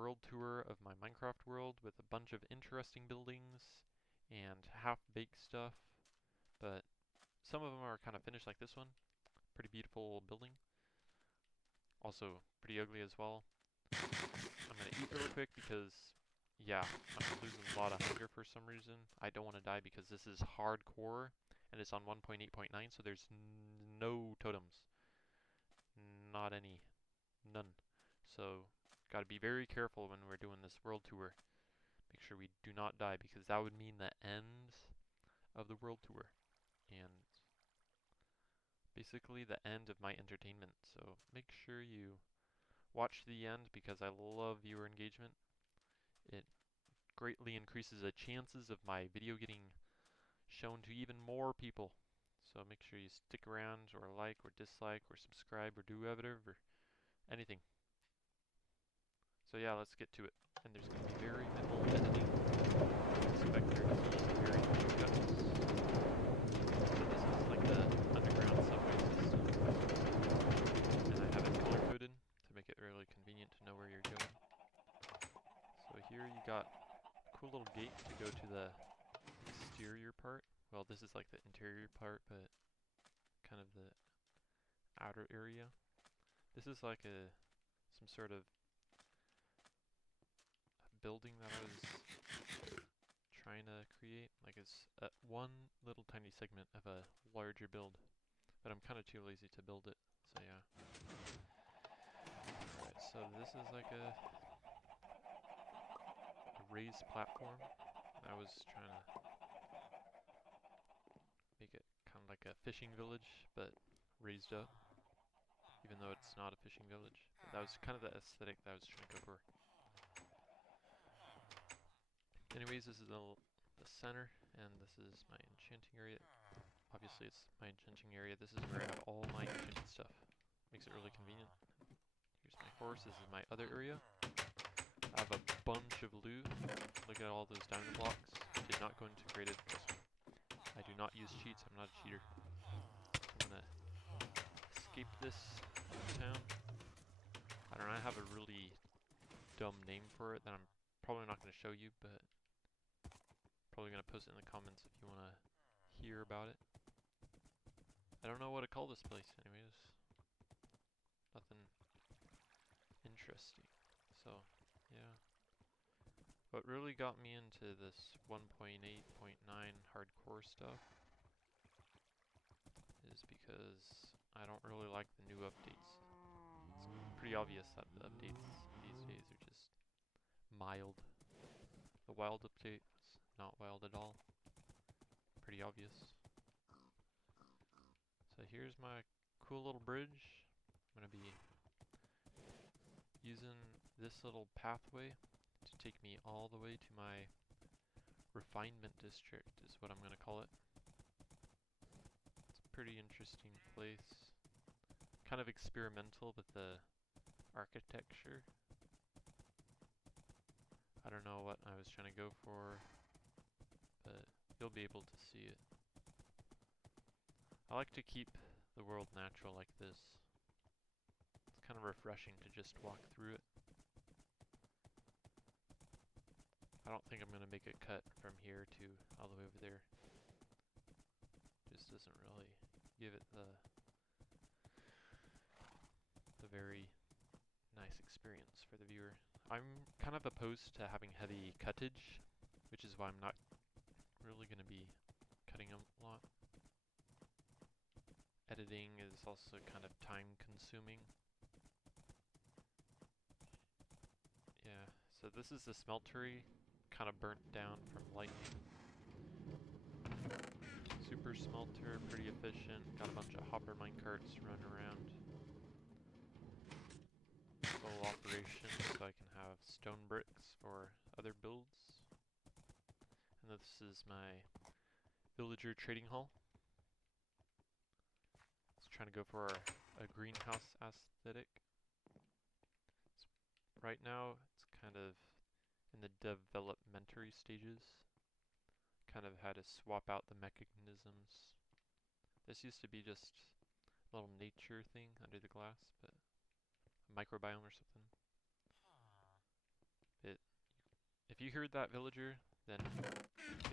world tour of my Minecraft world with a bunch of interesting buildings and half-baked stuff, but some of them are kind of finished like this one. Pretty beautiful building. Also pretty ugly as well. I'm gonna eat really quick because, yeah, I'm losing a lot of hunger for some reason. I don't want to die because this is hardcore and it's on 1.8.9, so there's no totems. Not any. None. So, gotta be very careful when we're doing this world tour. Make sure we do not die because that would mean the end of the world tour. And basically the end of my entertainment. So make sure you watch the end because I love viewer engagement. It greatly increases the chances of my video getting shown to even more people. So make sure you stick around or like or dislike or subscribe or do whatever, anything. So yeah, let's get to it. And there's going to be very minimal editing. Expect there to be very few cuts. So this is like the underground subway system. And I have it color coded to make it really convenient to know where you're going. So here you got a cool little gate to go to the exterior part. Well, this is like the interior part, but kind of the outer area. This is like some sort of building that I was trying to create. Like it's one little tiny segment of a larger build, but I'm kind of too lazy to build it. So yeah. Alright, so this is like a raised platform. I was trying to make it kind of like a fishing village, but raised up, even though it's not a fishing village. But that was kind of the aesthetic that I was trying to go for. Anyways, this is the center, and this is my enchanting area. Obviously, it's my enchanting area. This is where I have all my enchanted stuff. Makes it really convenient. Here's my horse. This is my other area. I have a bunch of loot. Look at all those diamond blocks. Did not go into creative. I do not use cheats. I'm not a cheater. I'm gonna escape this town. I don't know. I have a really dumb name for it that I'm probably not going to show you, but probably going to post it in the comments if you want to hear about it. I don't know what to call this place anyways. Nothing interesting. So, yeah. What really got me into this 1.8.9 hardcore stuff is because I don't really like the new updates. It's pretty obvious that the updates these days are just mild. The wild update was not wild at all. Pretty obvious. So here's my cool little bridge. I'm going to be using this little pathway to take me all the way to my refinement district is what I'm going to call it. It's a pretty interesting place. Kind of experimental with the architecture. I don't know what I was trying to go for, but you'll be able to see it. I like to keep the world natural like this. It's kind of refreshing to just walk through it. I don't think I'm going to make a cut from here to all the way over there. Just doesn't really give it the very nice experience for the viewer. I'm kind of opposed to having heavy cuttage, which is why I'm not really going to be cutting a lot. Editing is also kind of time consuming. Yeah, so this is the smeltery, kind of burnt down from lightning. Super smelter, pretty efficient, got a bunch of hopper minecarts running around. Full operation, so I can have stone bricks for other builds. And this is my villager trading hall. It's trying to go for a greenhouse aesthetic. Right now, it's kind of in the developmentary stages. Kind of had to swap out the mechanisms. This used to be just a little nature thing under the glass, but a microbiome or something. if you heard that villager, then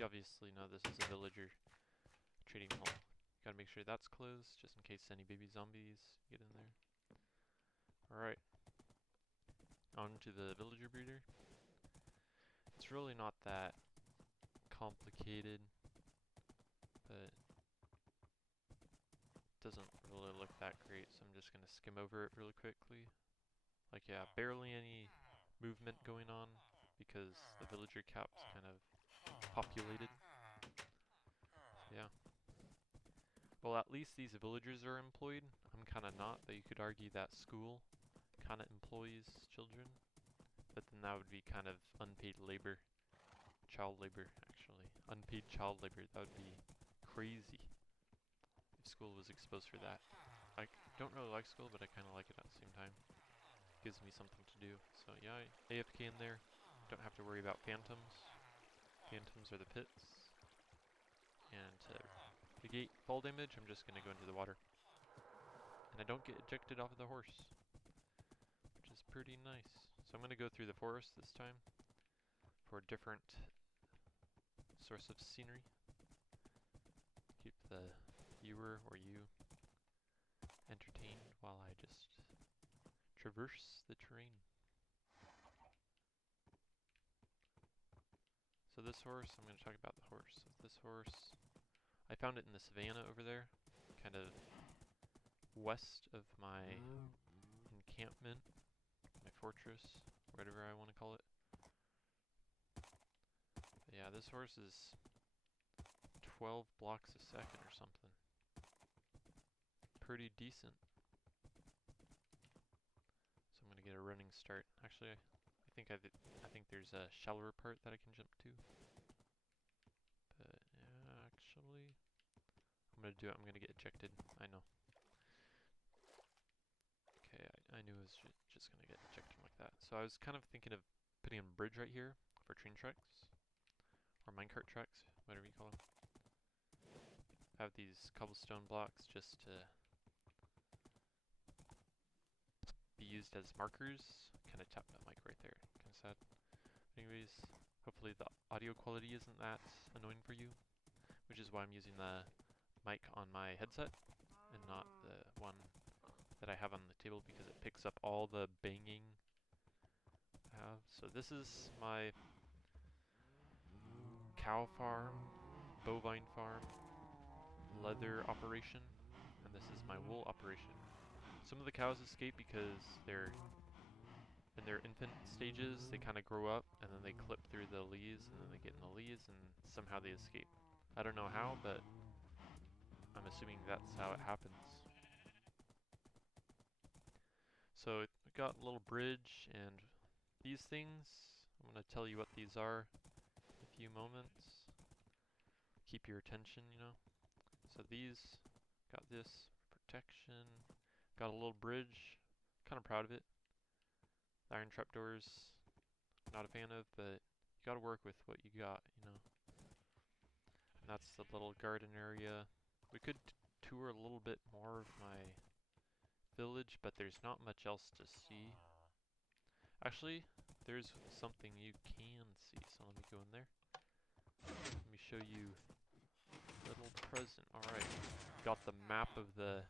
you obviously know this is a villager trading hall. You gotta make sure that's closed, just in case any baby zombies get in there. Alright. On to the villager breeder. It's really not that complicated, but doesn't really look that great, so I'm just gonna skim over it really quickly. Like, yeah, barely any movement going on because the villager cap's kind of populated. So, yeah. Well, at least these villagers are employed. I'm kind of not, but you could argue that school kind of employs children. But then that would be kind of unpaid labor. Child labor, actually. Unpaid child labor, that would be crazy if school was exposed for that. I don't really like school, but I kind of like it at the same time. It gives me something to do. So yeah, AFK in there. Don't have to worry about phantoms. Phantoms are the pits. And to negate fall damage, I'm just going to go into the water. And I don't get ejected off of the horse, which is pretty nice. So I'm going to go through the forest this time for a different source of scenery. Keep the viewer or you entertained while I just traverse the terrain. So this horse, I'm going to talk about the horse. So this horse, I found it in the savannah over there, kind of west of my encampment, my fortress, whatever I want to call it. But yeah, this horse is 12 blocks a second or something. Pretty decent. So I'm gonna get a running start. Actually, I think there's a shallower part that I can jump to. But yeah, actually, I'm gonna do it. I'm gonna get ejected. I know. Okay, I knew it was just gonna get ejected like that. So I was kind of thinking of putting a bridge right here for train tracks or minecart tracks, whatever you call them. Have these cobblestone blocks just to be used as markers. Kind of tapped that mic right there. Kind of sad. Anyways, hopefully the audio quality isn't that annoying for you, which is why I'm using the mic on my headset and not the one that I have on the table, because it picks up all the banging I have. So this is my cow farm, bovine farm, leather operation, and this is my wool operation. Some of the cows escape because they're in their infant stages. They kind of grow up and then they clip through the leaves and then they get in the leaves and somehow they escape. I don't know how, but I'm assuming that's how it happens. So we got a little bridge, and these things, I'm going to tell you what these are in a few moments. Keep your attention, you know. So these, got this for protection. Got a little bridge, kind of proud of it. The iron trapdoors, not a fan of, but you gotta work with what you got, you know. And that's the little garden area. We could tour a little bit more of my village, but there's not much else to see. Actually, there's something you can see, so let me go in there. Let me show you a little present. Alright, got the map of the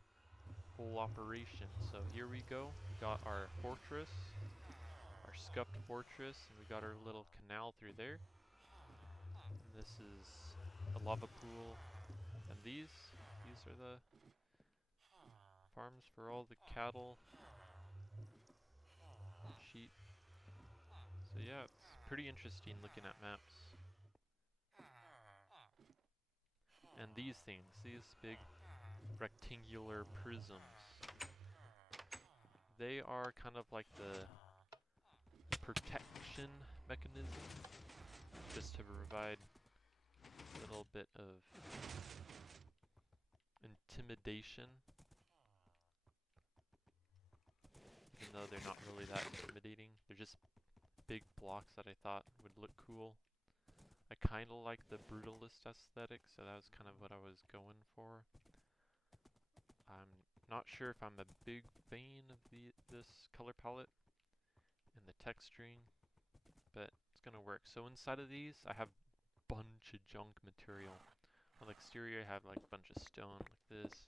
whole operation. So here we go. We got our fortress, our scuffed fortress, and we got our little canal through there. And this is a lava pool, and these are the farms for all the cattle, sheep. So yeah, it's pretty interesting looking at maps. And these things, these big rectangular prisms, they are kind of like the protection mechanism, just to provide a little bit of intimidation, even though they're not really that intimidating. They're just big blocks that I thought would look cool. I kind of like the brutalist aesthetic, so that was kind of what I was going for. I'm not sure if I'm a big fan of this color palette and the texturing, but it's gonna work. So inside of these, I have a bunch of junk material. On the exterior, I have like a bunch of stone like this.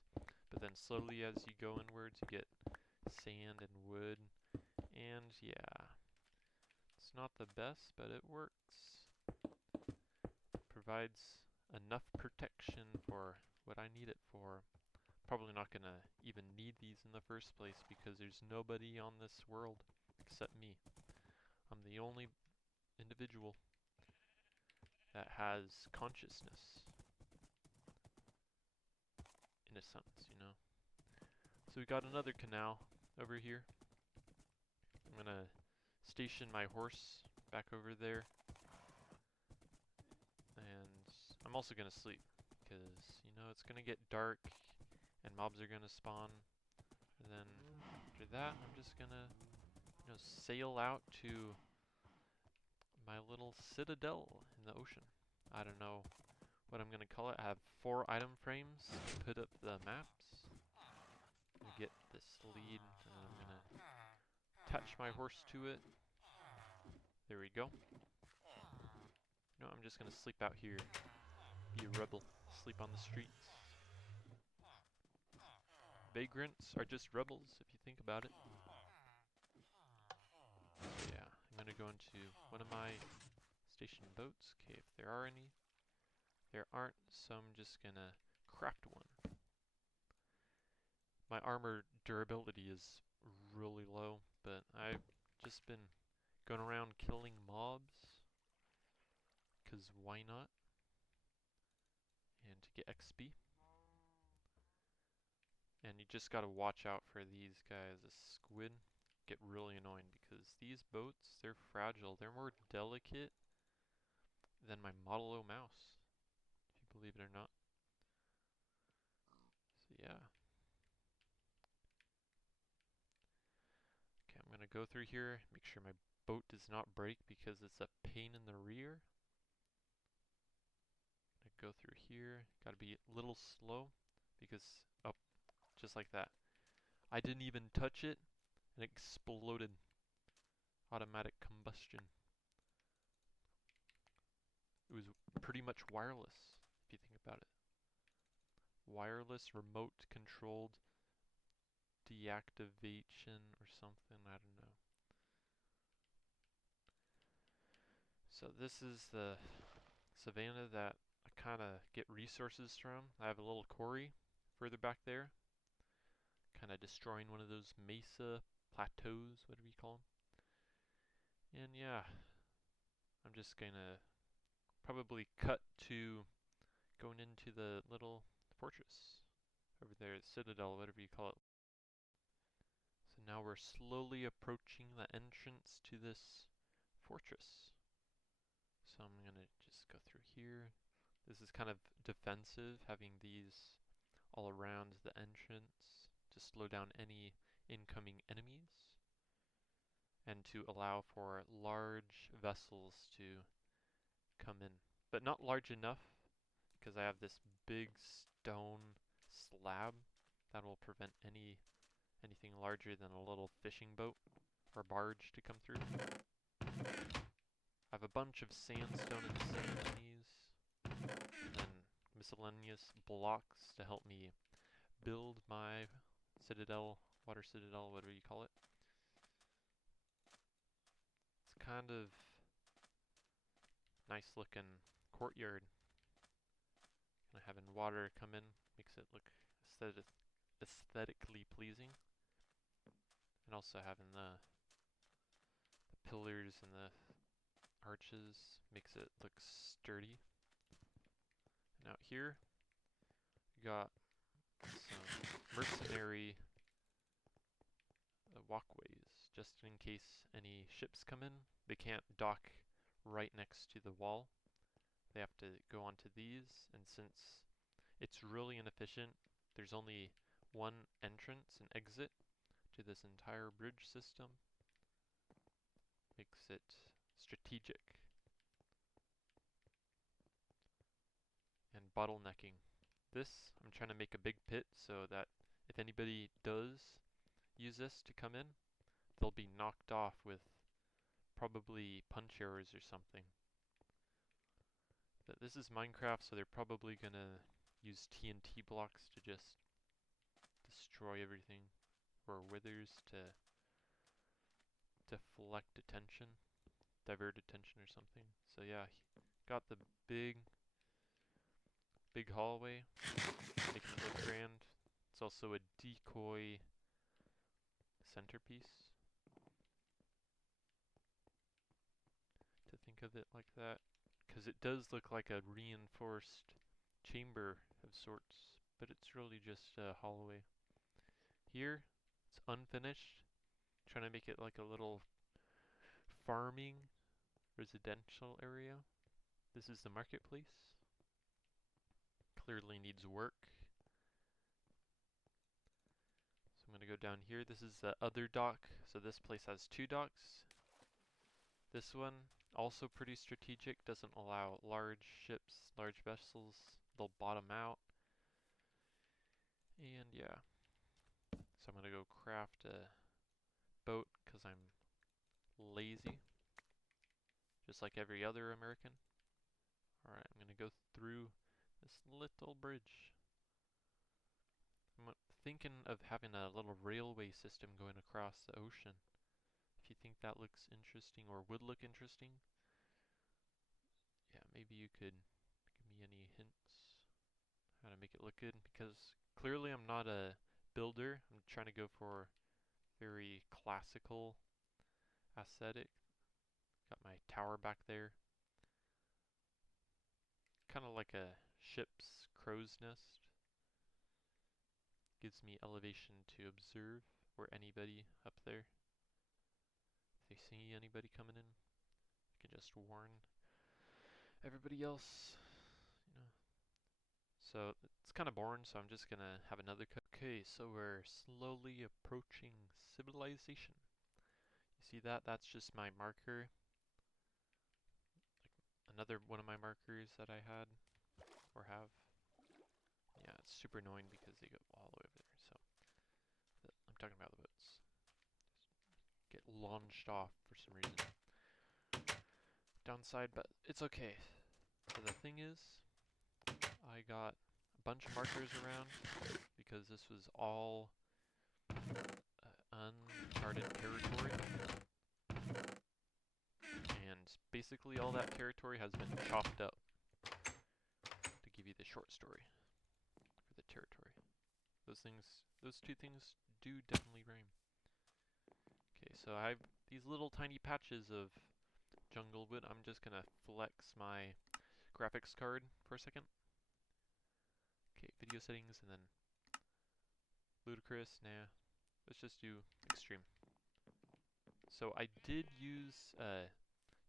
But then slowly as you go inwards, you get sand and wood. And yeah, it's not the best, but it works. Provides enough protection for what I need it for. Probably not gonna even need these in the first place because there's nobody on this world except me. I'm the only individual that has consciousness, in a sense, you know. So we got another canal over here. I'm gonna station my horse back over there. And I'm also gonna sleep because, you know, it's gonna get dark and mobs are gonna spawn. And then after that, I'm just gonna, you know, sail out to my little citadel in the ocean. I don't know what I'm gonna call it. I have 4 item frames to put up the maps. I'm gonna get this lead and I'm gonna attach my horse to it. There we go. You know, I'm just gonna sleep out here. Be a rebel. Sleep on the streets. Vagrants are just rebels if you think about it. So yeah, I'm gonna go into one of my station boats. Okay, if there are any. There aren't, so I'm just gonna craft one. My armor durability is really low, but I've just been going around killing mobs, cause why not? And to get XP. And you just gotta watch out for these guys. The squid get really annoying because these boats, they're fragile. They're more delicate than my Model O mouse, if you believe it or not. So yeah. Okay, I'm gonna go through here, make sure my boat does not break because it's a pain in the rear. Go through here. Gotta be a little slow because, oh, just like that. I didn't even touch it and it exploded. Automatic combustion. It was pretty much wireless, if you think about it. Wireless, remote controlled deactivation or something, I don't know. So this is the savannah that I kind of get resources from. I have a little quarry further back there. Kind of destroying one of those mesa plateaus, whatever you call them. And yeah, I'm just gonna probably cut to going into the little fortress over there, citadel, whatever you call it. So now we're slowly approaching the entrance to this fortress. So I'm gonna just go through here. This is kind of defensive, having these all around the entrance to slow down any incoming enemies and to allow for large vessels to come in. But not large enough because I have this big stone slab that will prevent anything larger than a little fishing boat or barge to come through. I have a bunch of sandstone and manganese, and then miscellaneous blocks to help me build my citadel, water citadel, whatever you call it. It's kind of nice looking courtyard. And having water come in makes it look aesthetically pleasing. And also having the pillars and the arches makes it look sturdy. And out here, we got some mercenary walkways, just in case any ships come in. They can't dock right next to the wall. They have to go onto these, and since it's really inefficient, there's only one entrance and exit to this entire bridge system. Makes it strategic. And bottlenecking. This, I'm trying to make a big pit so that if anybody does use this to come in, they'll be knocked off with probably punch errors or something. But this is Minecraft, so they're probably gonna use TNT blocks to just destroy everything, or withers to deflect attention, divert attention or something. So yeah, got the big hallway, making it look grand. It's also a decoy centerpiece, to think of it like that, because it does look like a reinforced chamber of sorts, but it's really just a hallway. Here, it's unfinished, trying to make it like a little farming residential area. This is the marketplace. Clearly needs work. So I'm going to go down here. This is the other dock. So this place has two docks. This one, also pretty strategic, doesn't allow large ships, large vessels. They'll bottom out. And yeah. So I'm going to go craft a boat because I'm lazy. Just like every other American. Alright, I'm going to go through this little bridge. I'm thinking of having a little railway system going across the ocean. If you think that looks interesting or would look interesting, yeah, maybe you could give me any hints how to make it look good, because clearly I'm not a builder. I'm trying to go for very classical aesthetic. Got my tower back there. Kind of like a ship's crow's nest. Gives me elevation to observe, or anybody up there. If they see anybody coming in, I can just warn everybody else, you know. So it's kind of boring, so I'm just gonna have another cut. Okay, so we're slowly approaching civilization. You see that? That's just my marker. Like another one of my markers that I had, or have. Yeah, it's super annoying because they go all the way over there, so. I'm talking about the boats. Just get launched off for some reason. Downside, but it's okay. So the thing is, I got a bunch of markers around because this was all uncharted territory. And basically all that territory has been chopped up to give you the short story for the territory. Those two things do definitely rhyme. Okay, so I have these little tiny patches of jungle wood. I'm just gonna flex my graphics card for a second. Okay, video settings and then ludicrous. Nah, let's just do extreme. So I did use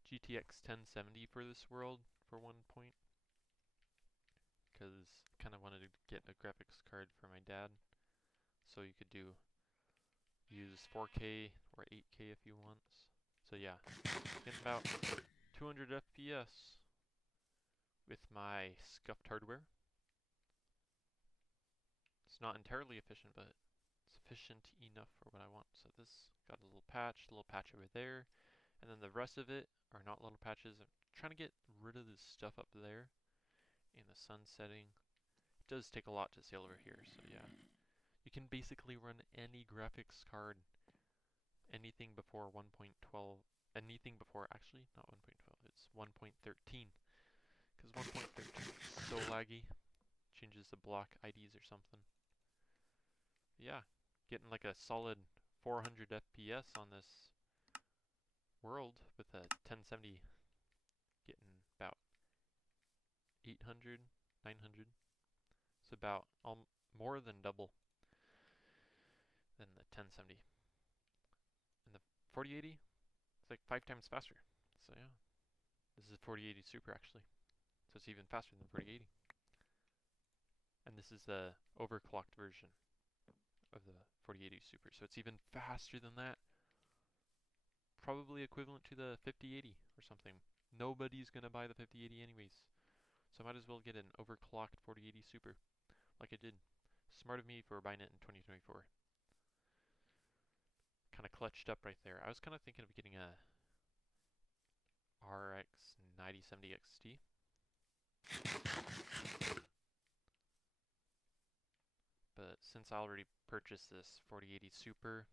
GTX 1070 for this world for one point, because I kind of wanted to get a graphics card for my dad, so you could use 4K or 8K if you want. So yeah, getting about 200 FPS with my scuffed hardware. It's not entirely efficient, but it's efficient enough for what I want. So this got a little patch over there, and then the rest of it are not little patches. I'm trying to get rid of this stuff up there in the sun setting. It does take a lot to sail over here, so yeah. You can basically run any graphics card, anything before 1.12, anything before, actually, not 1.12, it's 1.13. Because 1.13 is so laggy, changes the block IDs or something. Yeah, getting like a solid 400 FPS on this world with a 1070, getting about 800, 900. It's about more than double than the 1070. And the 4080, it's like 5 times faster. So yeah, this is 4080 Super actually. So it's even faster than 4080. And this is the overclocked version of the 4080 Super. So it's even faster than that. Probably equivalent to the 5080 or something. Nobody's gonna buy the 5080 anyways. So I might as well get an overclocked 4080 Super, like I did. Smart of me for buying it in 2024. Kind of clutched up right there. I was kind of thinking of getting a 9070 XT. But since I already purchased this 4080 Super,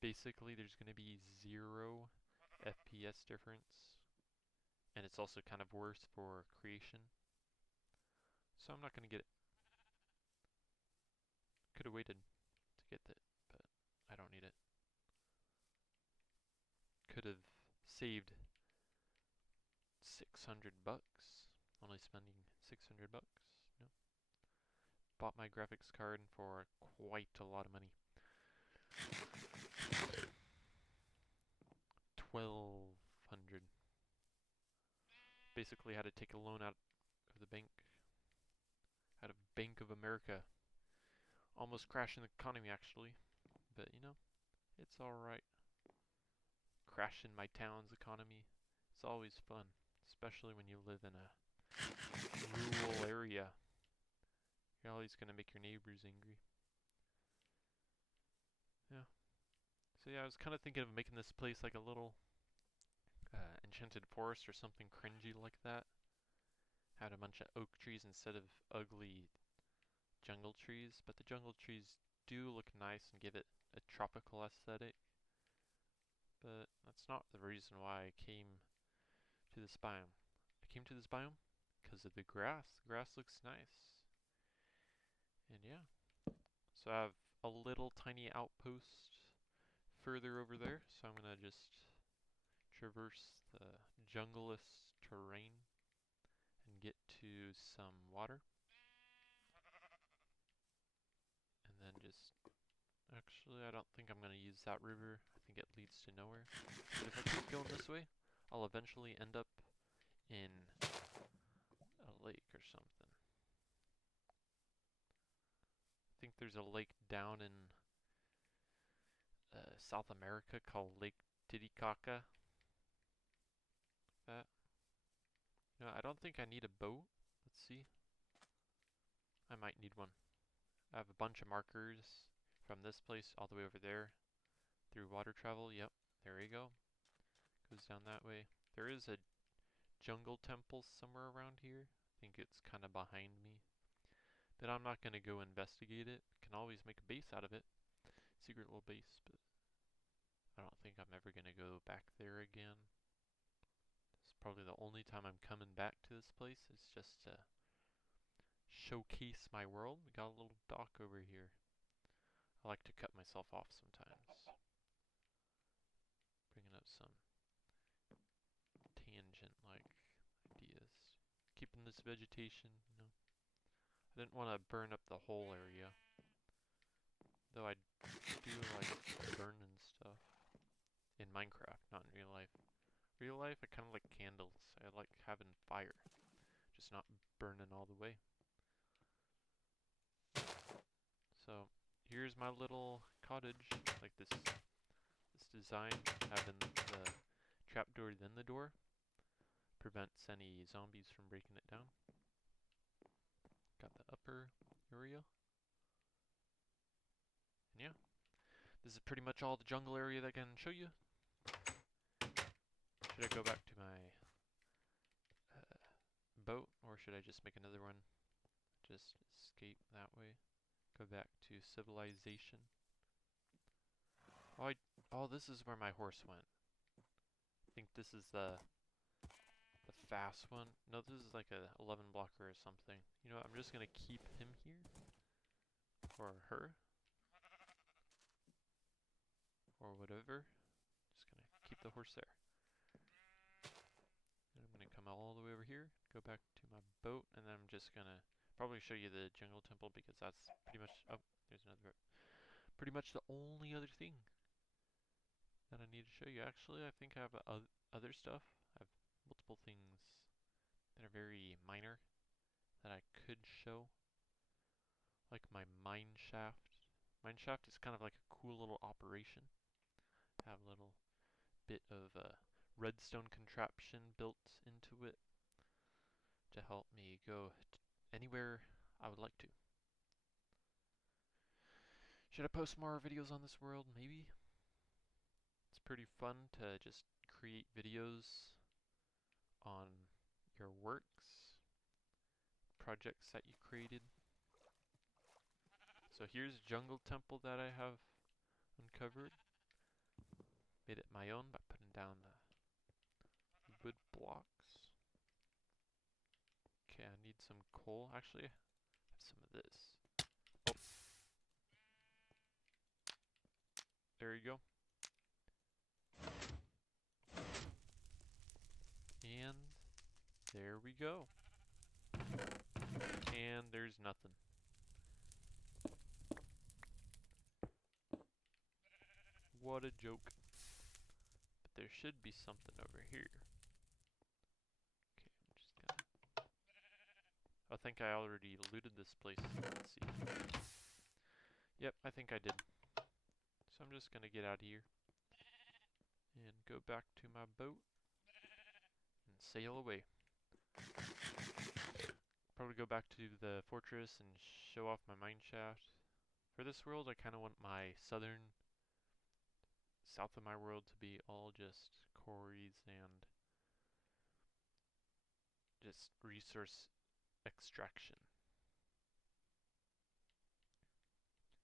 basically there's going to be 0 FPS difference, and it's also kind of worse for creation. So I'm not going to get it. Could have waited to get it, but I don't need it. Could have saved 600 bucks, only spending 600 bucks. No. Bought my graphics card for quite a lot of money. 1,200. Basically had to take a loan out of the bank, out of Bank of America. Almost crashing the economy actually, but you know, it's alright. Crashing my town's economy, it's always fun, especially when you live in a rural area. You're always gonna make your neighbors angry. Yeah. So yeah, I was kind of thinking of making this place like a little enchanted forest or something cringy like that. Had a bunch of oak trees instead of ugly jungle trees, but the jungle trees do look nice and give it a tropical aesthetic. But that's not the reason why I came to this biome. I came to this biome because of the grass. The grass looks nice. And yeah. So I have a little tiny outpost further over there, so I'm gonna just traverse the jungleless terrain and get to some water. And then just, actually I don't think I'm gonna use that river. I think it leads to nowhere. But if I keep going this way, I'll eventually end up in a lake or something. I think there's a lake down in South America called Lake Titicaca. That. No, I don't think I need a boat. Let's see. I might need one. I have a bunch of markers from this place all the way over there through water travel. Yep, there we go. Goes down that way. There is a jungle temple somewhere around here. I think it's kind of behind me. But I'm not going to go investigate it. Can always make a base out of it. Secret little base, but I don't think I'm ever going to go back there again. It's probably the only time I'm coming back to this place. It's just to showcase my world. We got a little dock over here. I like to cut myself off sometimes. Bringing up some tangent-like ideas. Keeping this vegetation, you know. I didn't want to burn up the whole area. Though I do like burning stuff. In Minecraft, not in real life. Real life, I kind of like candles. I like having fire. Just not burning all the way. So, here's my little cottage. Like this design, having the trapdoor then the door. Prevents any zombies from breaking it down. Got the upper area. And yeah, this is pretty much all the jungle area that I can show you. Should I go back to my boat, or should I just make another one? Just escape that way. Go back to civilization. Oh, this is where my horse went. I think this is the fast one. No, this is like a 11 blocker or something. You know what, I'm just gonna keep him here. Or her. Or whatever. Just gonna keep the horse there. And I'm gonna come all the way over here, go back to my boat, and then I'm just gonna probably show you the jungle temple because that's pretty much, oh, there's another, pretty much the only other thing that I need to show you. Actually, I think I have other stuff. I have multiple things that are very minor that I could show. Like my mine shaft. Mine shaft is kind of like a cool little operation. Have a little bit of redstone contraption built into it to help me go anywhere I would like to. Should I post more videos on this world? Maybe. It's pretty fun to just create videos on your works, projects that you created. So here's Jungle Temple that I have uncovered. Made it my own by putting down the wood blocks. Okay, I need some coal. Actually, I have some of this. Oh. There you go. And there we go. And there's nothing. What a joke. But there should be something over here. Okay, I'm just gonna... I think I already looted this place. Let's see. Yep, I think I did. So I'm just gonna get out of here and go back to my boat and sail away. Probably go back to the fortress and show off my mine shaft. For this world, I kind of want my south of my world to be all just quarries and just resource extraction.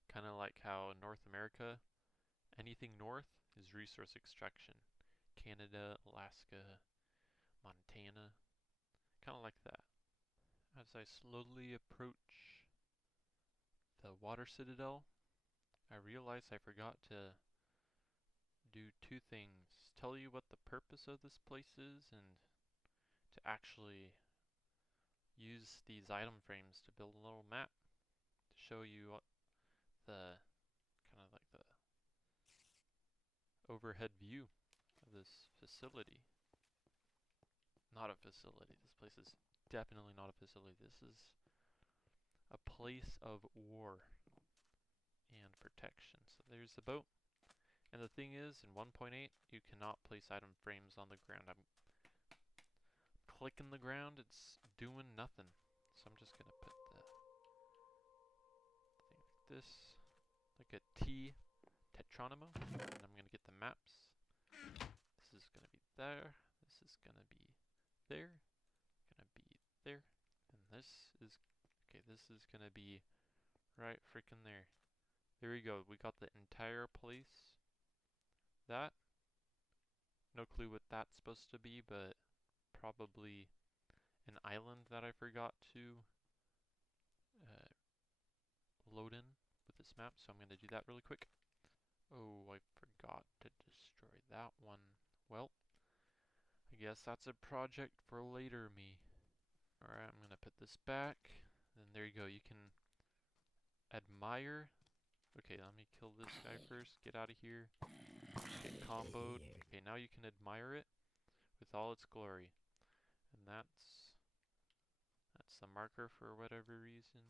Kind of like how in North America, anything north is resource extraction. Canada, Alaska, Montana, kind of like that. As I slowly approach the water citadel, I realize I forgot to do two things. Tell you what the purpose of this place is, and to actually use these item frames to build a little map to show you what the kind of like the overhead view of this facility. Not a facility. This place is definitely not a facility. This is a place of war and protection. So there's the boat. And the thing is, in 1.8, you cannot place item frames on the ground. I'm clicking the ground, it's doing nothing. So I'm just gonna put the thing like this, like a T Tetronimo, and I'm gonna get the maps. This is gonna be there, this is gonna be there, gonna be there, and this is, okay, this is gonna be right freaking there. There we go, we got the entire place. That, no clue what that's supposed to be, but probably an island that I forgot to load in with this map, so I'm going to do that really quick. Oh, I forgot to destroy that one. Well, I guess that's a project for later me. Alright, I'm going to put this back. Then there you go, you can admire. Okay, let me kill this guy first, get out of here. Get comboed. Okay, now you can admire it with all its glory. And that's the marker for whatever reason.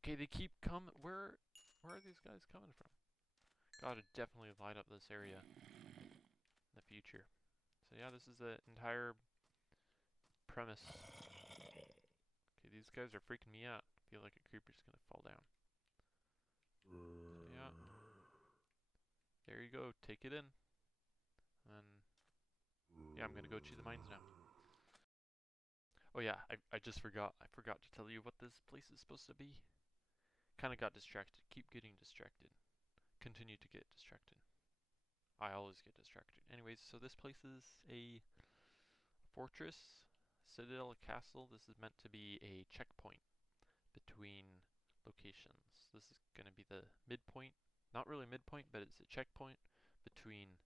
Okay, they keep coming. Where are these guys coming from? Gotta definitely light up this area in the future. So yeah, this is the entire premise. Okay, these guys are freaking me out. I feel like a creeper's gonna fall down. So yeah. There you go, take it in. And yeah, I'm gonna go chew the mines now. Oh yeah, I just forgot. I forgot to tell you what this place is supposed to be. Kinda got distracted. Keep getting distracted. Continue to get distracted. I always get distracted. Anyways, so this place is a fortress, citadel, castle. This is meant to be a checkpoint between locations. This is going to be the midpoint. Not really midpoint, but it's a checkpoint between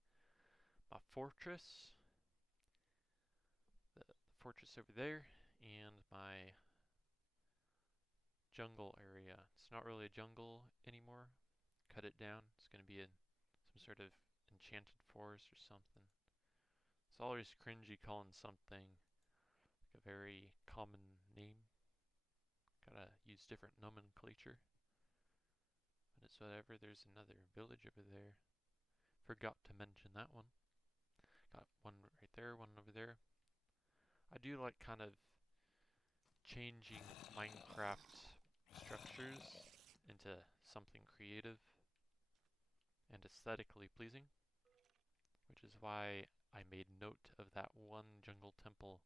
my fortress, the fortress over there, and my jungle area. It's not really a jungle anymore. Cut it down. It's going to be some sort of enchanted forest or something. It's always cringy calling something like a very common name. Gotta use different nomenclature. But it's whatever. There's another village over there. Forgot to mention that one. Got one right there, one over there. I do like kind of changing Minecraft structures into something creative and aesthetically pleasing, which is why I made note of that one jungle temple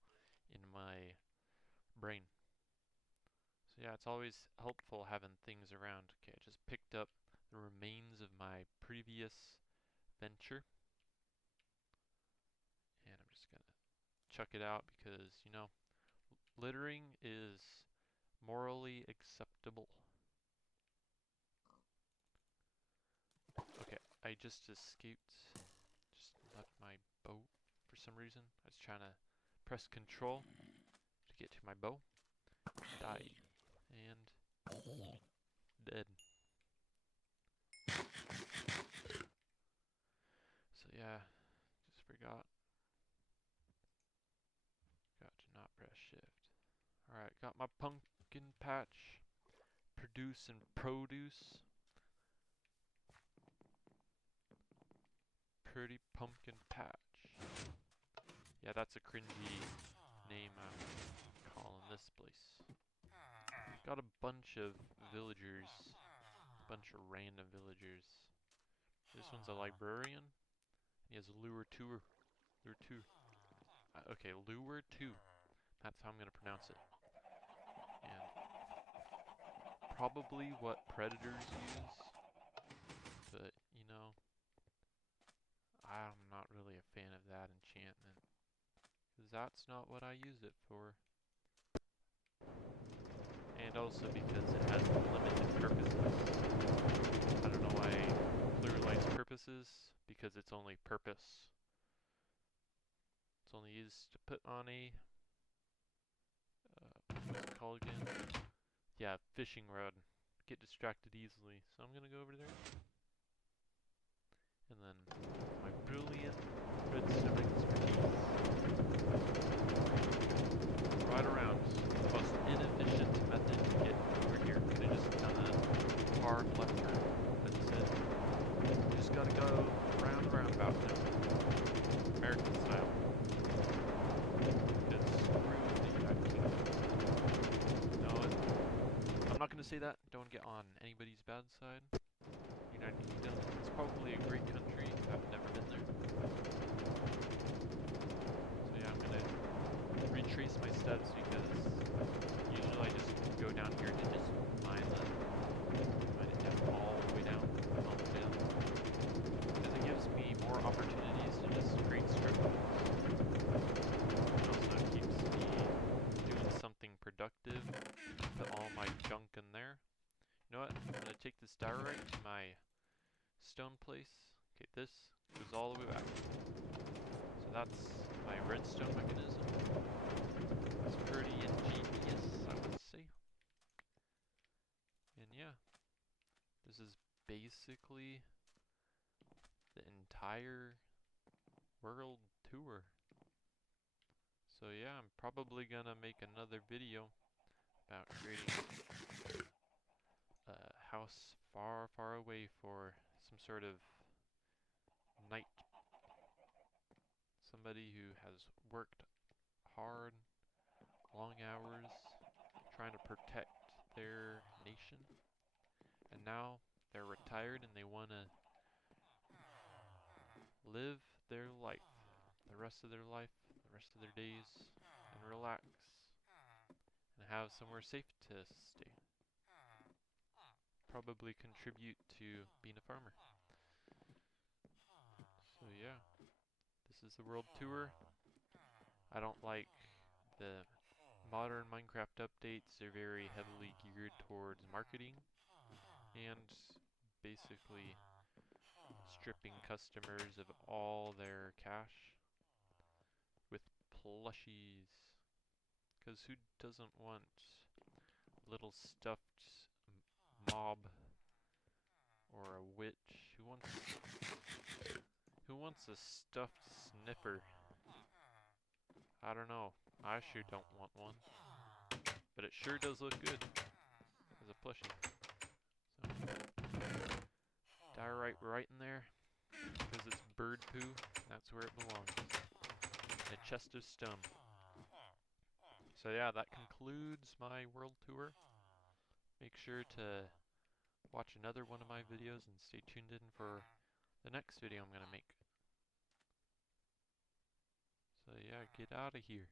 in my brain. So yeah, it's always helpful having things around. Okay, I just picked up the remains of my previous venture, and I'm just gonna chuck it out because, you know, littering is morally acceptable. Okay, I just escaped, just left my bow for some reason. I was trying to press control to get to my bow. Died. And dead. So yeah, just forgot. Got to not press shift. Alright, got my pumpkin patch. Produce and produce. Pretty pumpkin patch. Yeah, that's a cringy name I'm calling this place. Got a bunch of villagers. A bunch of random villagers. This one's a librarian. He has a lure 2. Lure 2. Okay, lure 2. That's how I'm gonna pronounce it. And probably what predators use. But, you know, I'm not really a fan of that enchantment. Because that's not what I use it for. And also because it has limited purposes. I don't know why Clear Light's purposes, because it's only purpose. It's only used to put on a, what's it called again? Yeah, fishing rod. Get distracted easily. So I'm gonna go over there. And then my brilliant redstone expertise. Right around. The most inefficient method to get over here. Could have just done a hard left turn. But instead, you just gotta go round the roundabout now. American style. Because screw the United Kingdom. No, I'm not gonna say that. Don't get on anybody's bad side. United Kingdom. It's probably a great country. I've never been there. So yeah, I'm gonna retrace my steps because usually I just go down here to just mine it down all the way down, all the way down. Because it gives me more opportunities to just create strip mines. It also keeps me doing something productive. Put all my junk in there. You know what? I'm gonna take this diorite to my stone place. Okay, this goes all the way back. So that's my redstone mechanism. It's pretty ingenious, I would say. And yeah, this is basically the entire world tour. So yeah, I'm probably gonna make another video about creating a house far, far away for some sort of knight. Somebody who has worked hard, long hours, trying to protect their nation. And now they're retired and they want to live their life, the rest of their life, the rest of their days, and relax, and have somewhere safe to stay. Probably contribute to being a farmer. So yeah, this is the world tour. I don't like the modern Minecraft updates. They're very heavily geared towards marketing and basically stripping customers of all their cash with plushies. Because who doesn't want little stuffed mob or a witch? Who wants a stuffed sniffer? I don't know. I sure don't want one. But it sure does look good as a plushie. So, diorite right in there. Because it's bird poo. That's where it belongs. In a chest of stone. So yeah, that concludes my world tour. Make sure to watch another one of my videos and stay tuned in for the next video I'm going to make. Yeah, get out of here.